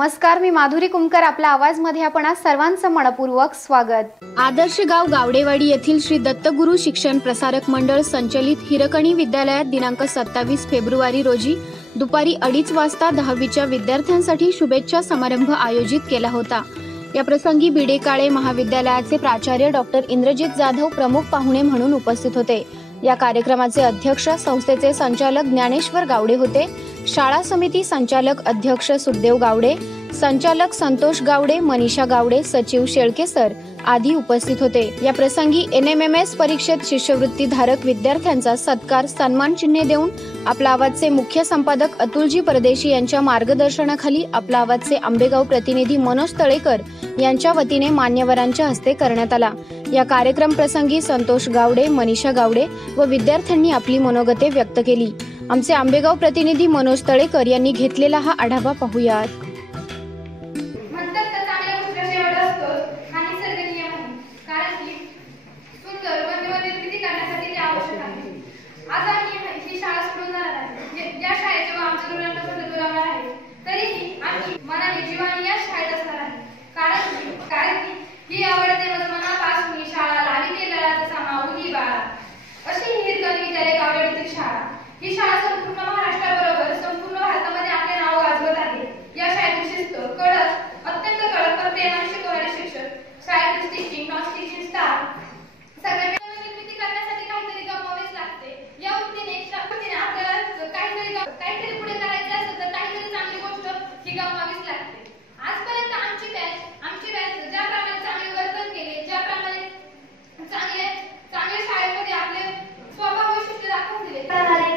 नमस्कार, मी माधुरी कुमकर. आपल्या आवाजमध्ये आपण आज सर्वांचं मनपूर्वक स्वागत. आदर्श गाव गावडेवाडी येथील श्री दत्तगुरु शिक्षण प्रसारक मंडळ संचलित हिरकणी विद्यालयात दिनांक 27 फेब्रुवारी रोजी दुपारी 2:30 वाजता 10वीच्या विद्यार्थ्यांसाठी शुभेच्छा समारंभ आयोजित केला होता. या प्रसंगी बीडे काळे महाविद्यालयाचे प्राचार्य डॉक्टर इंद्रजित जाधव प्रमुख पाहुणे म्हणून उपस्थित होते. या कार्यक्रमाचे अध्यक्ष संस्थेचे संचालक ज्ञानेश्वर गावडे होते. शाळा समिती संचालक अध्यक्ष सुखदेव गावडे, संचालक संतोष गावडे, मनीषा गावडे, सचिव शेळके सर आदी उपस्थित होते. या प्रसंगी NMMS परीक्षेत शिष्यवृत्ती धारक विद्यार्थ्यांचा सत्कार सन्मान चिन्हे देऊन आपला आवाजचे मुख्य संपादक अतुलजी परदेशी यांच्या मार्गदर्शनाखाली आपला आवाजचे आंबेगाव प्रतिनिधी मनोज तळेकर यांच्या वतीने मान्यवरांच्या हस्ते करण्यात आला. या कार्यक्रम प्रसंगी संतोष गावडे, मनीषा गावडे व विद्यार्थ्यांनी आपली मनोगते व्यक्त केली. आमचे आंबेगाव प्रतिनिधी मनोज तळेकर यांनी घेतलेला हा आढावा पाहूयात. ही आवडते मनापासून ही शाळा लावी केला तसा माऊली बाळा अशी हिरकणी विद्यालय गावडेवाडीतील शाळा. ही शाळा संपूर्ण महाराष्ट्राबरोबर संपूर्ण भारतामध्ये आपले नाव गाजवत आहे. या शाळेतील शिस्त कडक, अत्यंत कडक पण प्रेमाने शिकवणारे शिक्षक, शाळेतील टीचिंग नॉन टीचिंग स्टाफ सगळ्या निर्मिती करण्यासाठी काहीतरी गमवावेच लागते. या वृत्तीने आपल्याला काहीतरी पुढे करायचे असेल तर काहीतरी चांगली गोष्ट ही गमवावीच लागते. आजपर्यंत आमची बॅच ज्याप्रमाणे चांगले वर्तन केले, ज्याप्रमाणे चांगल्या शाळेमध्ये आपले स्वभाव वैशिष्ट्य दाखवून दिले आहे.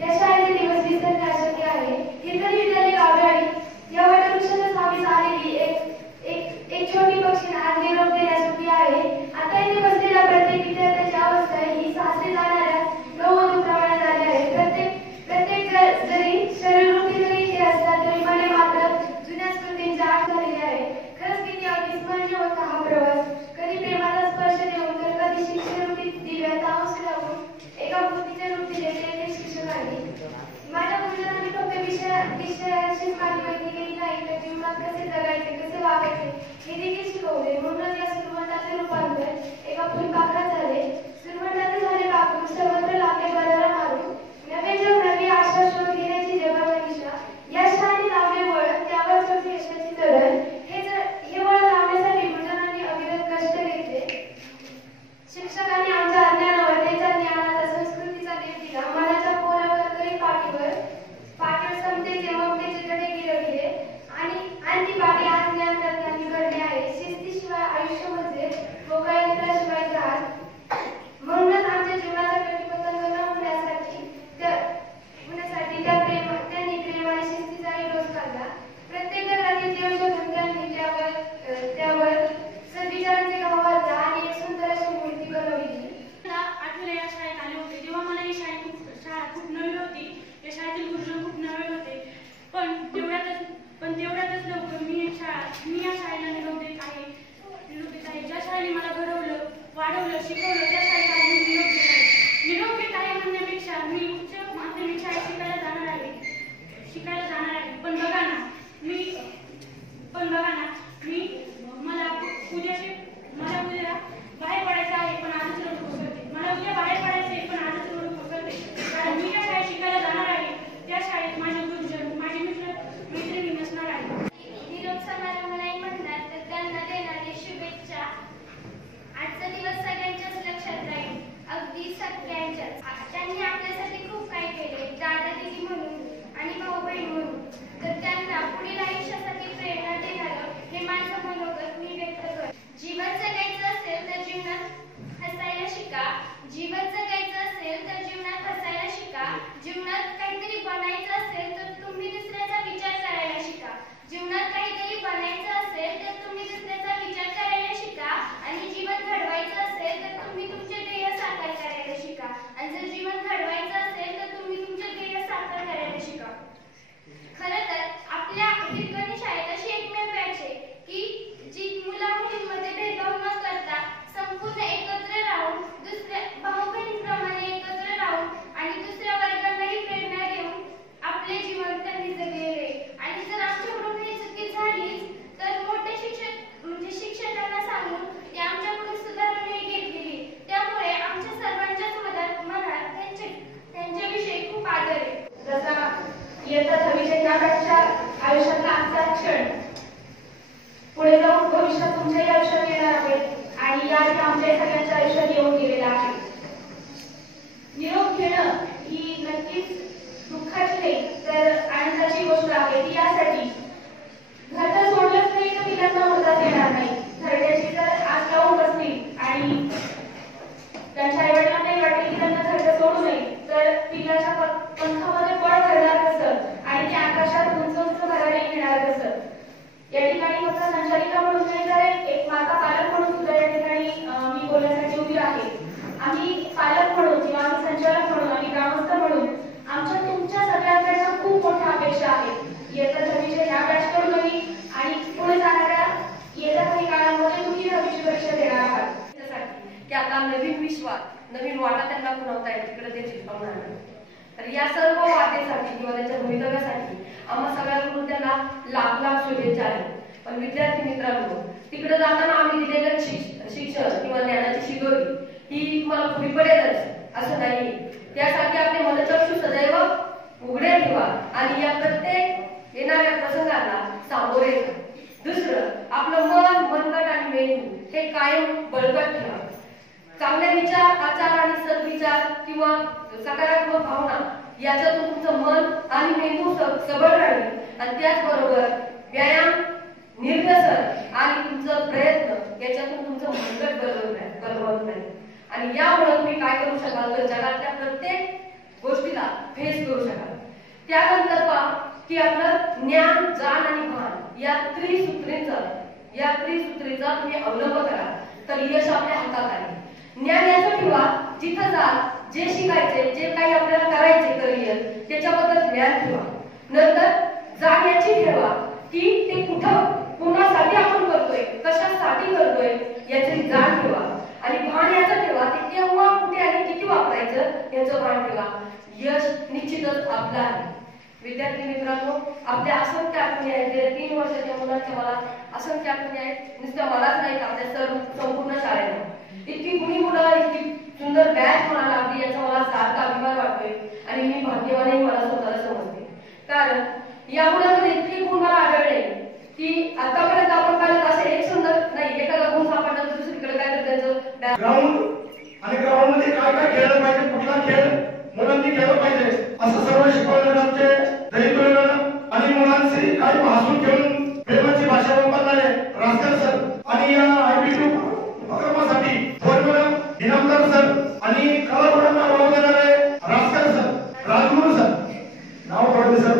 या शाळेचे दिवस विसरणे अशक्य आहे. हिरकणी विद्यालय गावडेवाडी या वटवृक्षाच्या सावलीत आलेली एक छोटी पक्षी आज निरोप देण्यासाठी आहे. आता इथे बसलेल्या प्रत्येक विद्यार्थ्याची अवस्था ही सासरी जाणाऱ्या नववधूप्रमाणे झाली आहे. प्रत्येक जरी शरीररूपी जरी हे असला तरी मने मात्र जुन्या स्मृतींची आठ झालेली आहे. खरंच किती अविस्मरणीय होता हा प्रवास. कधी प्रेमाचा स्पर्श देऊन तर कधी शिक्षणरूपी दिव्यात आहोस लावून एका कृतीच्या रूपी देते शिक्षकांनी. माझ्या गुरुजनांनी फक्त विषयाचीच माझी माहिती केली नाही तर जीवनात कसे जगायचे, कसे वागायचे हे देखील शिकवले. म्हणूनच या सुरुवाताचे रूपांतर एका फुलपाखरात झाले. सुरुवाताचे झाले पाखरू सर्वत्र लागले बराला मारून. नवे जग, नवी आशा शोध घेण्याची जगमनीषा. या शाळेने लावले वळ, त्यावर चढली यशाची चढण. हे वळ लावण्यासाठी गुरुजनांनी अविरत कष्ट घेतले. शिक्षकांनी आमच्या अज्ञानावर, त्याच्या ज्ञानाचा, संस्कृतीचा देव दिला. मनाच्या पोरावर तरी पाठीवर समतेचे ममतेचे तडे गिरविले आणि ती पाठी आज ज्ञान तज्ञांनी घडले आहे. शिस्तीशिवाय आयुष्य म्हणजे मोकळ्या यंत्राशिवाय जहाज. म्हणूनच आमच्या जीवनाचा प्रतिपतंग न होण्यासाठी इयत्ता 6वीच्या ह्या बॅचच्या आयुष्यातला आजचा क्षण पुढे जाऊन भविष्यात तुमच्याही आयुष्यात येणार आहे आणि या आमच्या सगळ्यांच्या आयुष्यात येऊन गेलेला आहे. निरोप घेणं ही नक्कीच दुःखाची नाही तर आनंदाची गोष्ट आहे. ती यासाठी घरचं सोडलंच नाही तर पिलांना होताच येणार नाही. घरच्याची जर आस लावून बसली आणि त्यांच्या आईवडिलांनाही वाटेल की त्यांना घरचं सोडू नये तर पिलाच्या पंखामध्ये पळ करणार कसं आणि ते आकाशात उंच उंच भरारी घेणार कसं. या ठिकाणी फक्त संचालिका म्हणून नाही तर एक माता पालक म्हणून सुद्धा या ठिकाणी मी बोलण्यासाठी उभी आहे. आम्ही पालक म्हणून किंवा आम्ही संचालक म्हणून आम्ही ग्रामस्थ म्हणून आमच्या तुमच्या सगळ्यांकडनं खूप मोठ्या अपेक्षा आहेत. इयत्ता 6वीच्या ह्या बॅचकडूनही आणि पुढे जाणाऱ्या येत्या काही काळामध्ये तुम्ही 10वीची परीक्षा देणार आहात. की आता नवीन विश्वास नवीन वाटा त्यांना पुरवता येईल तिकडे ते शिकवणार. तर या सर्व वाटेसाठी किंवा त्याच्या भवितव्यासाठी आम्हा सगळ्यांकडून त्यांना लाख लाख शुभेच्छा आहेत. पण विद्यार्थी मित्रांनो, तिकडे जाताना आम्ही दिलेलं शिक्षण किंवा ज्ञानाची शिदोरी ही तुम्हाला पुढे पडेलच असं नाही. त्यासाठी आपले मनचक्षु सदैव उघडे ठेवा आणि या प्रत्येक येणाऱ्या प्रसंगाला सामोरे जा. दुसरं, आपलं मन, मनगट आणि मेंदू हे कायम बळकट ठेवा. चांगले विचार, आचार आणि सद्विचार किंवा सकारात्मक भावना याच्यातून तुमचं मन आणि मेंदू सबळ राहील आणि त्याचबरोबर व्यायाम, निर्व्यसन आणि तुमचं प्रयत्न याच्यातून तुमचं मनगट बलवत नाही. आणि यामुळे तुम्ही काय करू शकाल तर जगातल्या प्रत्येक गोष्टीला फेस करू शकाल. त्यानंतर पहा की आपलं ज्ञान, जाण आणि भान या त्रिसूत्रीचा तुम्ही अवलंब करा तर यश आपल्या हातात आहे. ज्ञान याचं ठेवा, जिथं जाल जे शिकायचे, जे काही आपल्याला करायचे करिअर त्याच्याबद्दल ज्ञान ठेवा. नंतर जाण याची ठेवा की ते कुठं कुणासाठी आपण करतोय, कशासाठी करतोय याची जाण ठेवा. आणि भान याचं ठेवा ते केव्हा, कुठे आणि किती वापरायचं याचं भान ठेवा. यश निश्चितच आपलं आहे. विद्यार्थी मित्रांनो, आपल्या असंख्य आठवणी आहेत. गेल्या 3 वर्षाच्या मुलांच्या मला असंख्य आठवणी आहेत. नुसत्या मलाच नाही का आपल्या संपूर्ण शाळेला. इतकी गुणी मुलं, इतकी सुंदर बॅच मला लागली याचा मला सारखा अभिमान वाटतोय आणि मी भाग्यवानही मला स्वतःला समजते. कारण या मुलांमध्ये इतके गुण मला आढळले की आतापर्यंत आपण पाहिलं असं एक सुंदर नाही, एखादा गुण सापडला तर दुसरीकडे काय तर त्याचं ग्राउंड आणि ग्राउंड मध्ये काय काय खेळलं पाहिजे, कुठला खेळ मुलांनी केलं पाहिजे असं सर्व शिकवलं आमचे दैवयोगानं. आणि मुलांशी काही भाषण घेऊन प्रेमाची भाषा वापरणारे रास्कर सर आणि या IPT उपक्रमासाठी इनामदार सर आणि कलागुणांना वाव देणारे रास्कर सर, राजगुरू सर, नाव पडले सर.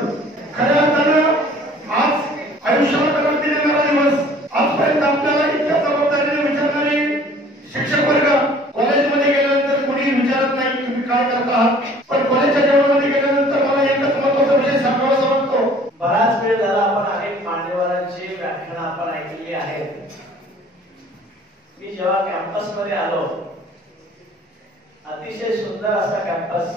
खऱ्या अर्थानं आज आयुष्याला क्रांती देणारा दिवस. आजपर्यंत आपल्याला इतक्या जबाबदारीने विचारणारे शिक्षक वर्ग कॉलेजमध्ये गेल्यानंतर कोणी विचारत नाही तुम्ही काय करत आहात. पण कॉलेजच्या जेवणामध्ये गेल्यानंतर मला एकच महत्त्वाचा विषय सांगावासा वाटतो. बराच वेळ झाला आपण अनेक मान्यवरांची व्याख्यानं आपण ऐकली आहेत. मी जेव्हा कॅम्पस मध्ये आलो, अतिशय सुंदर असा कॅम्पस,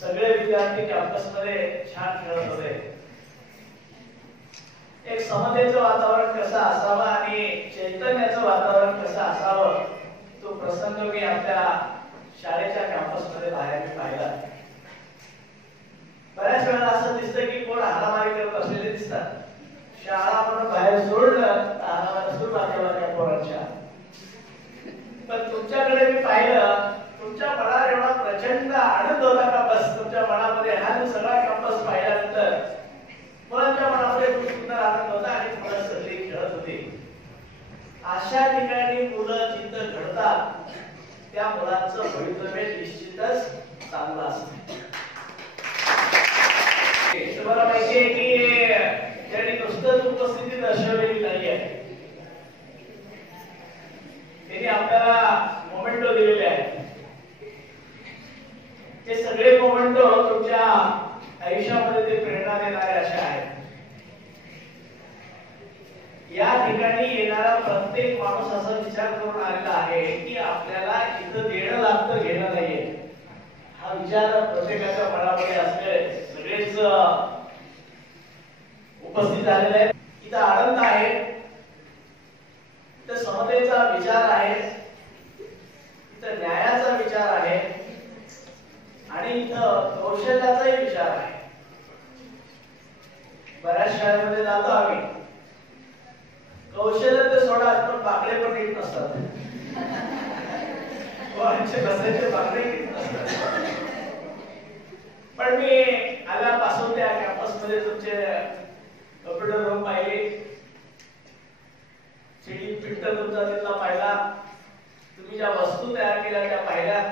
सगळे विद्यार्थी कॅम्पस मध्ये छान खेळत होते. एक समतेचं वातावरण कसं असावं आणि चैतन्याचं वातावरण कसं असावं तो प्रसंग मी आपल्या शाळेच्या कॅम्पस मध्ये बाहेर पाहिला. बऱ्याच वेळा असं दिसतं की कोण हाणामारी करत असलेले दिसतात. शाळा म्हणून बाहेर सोडलं हाणामारी सुरू झाल्या पोरांच्या. पण तुमच्याकडे मी पाहिलं, तुमच्या मनात एवढा प्रचंड आनंद होता का बस. तुमच्या मनामध्ये हा जो सगळा कॅम्पस पाहिल्यानंतर मुलांच्या मनामध्ये खूप सुंदर आनंद होता आणि मुलं सगळी खेळत होती. अशा ठिकाणी मुलं जिथं घडतात त्या मुलांचं भवितव्य निश्चितच चांगलं असतं. तुम्हाला माहिती आहे की त्यांनी नुसतंच उपस्थिती दर्शवलेली नाहीये, त्यांनी आपल्याला मोमेंटो दिलेले आहेत. ते सगळे मोमेंटो तुमच्या आयुष्यामध्ये ते प्रेरणा देणारे असे आहेत. या ठिकाणी येणारा प्रत्येक माणूस असा विचार करून आलेला आहे की आपल्याला इथं देणं लागतं, घेणं नाहीये. हा विचार प्रत्येकाच्या मनामध्ये असले सगळेच उपस्थित झालेले आहेत. इथं आनंद आहे, इथं समतेचा विचार आहे, इथं न्यायाचा विचार आहे आणि इथं कौशल्याचाही विचार आहे. बऱ्याच शाळेमध्ये जातो आम्ही, कौशल्य ते सोडा पण बाकडे पण नीट नसतात, बसायचे बाकडे नीट नसतात. पण मी आल्यापासून त्या कॅम्पस मध्ये तुमचे कम्प्युटर रूम पाहिले, थ्रीडी प्रिंटर तुमचा तिथला पाहिला, तुम्ही ज्या वस्तू तयार केल्या त्या पाहिल्या,